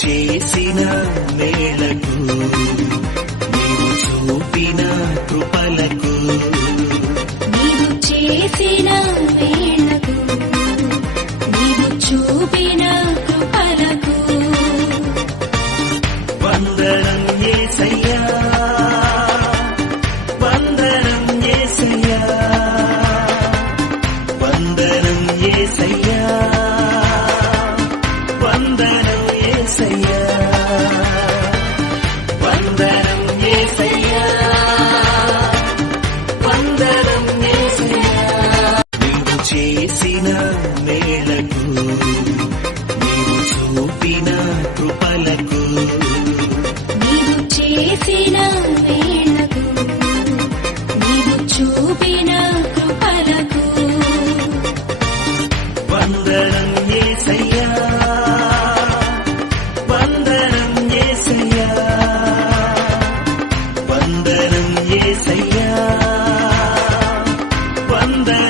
చేసిన మేలకు నీవు చూపిన కృపలకు నీవు చేసిన మేలకు నీవు చూపిన కృపలకు వందనం యేసయ్యా వందనం యేసయ్యా వందనం యేసయ్యా వందనం యేసయ్యా వందనం యేసయ్యా వందనం యేసయ్యా నీవు చేసిన మేలకు నీవు చూపిన కృపలకు నీవు చేసిన మేలకు నీవు చూపిన కృపలకు వందనం యేసయ్యా వందనం యేసయ్యా వందనం యేసయ్యా వందనం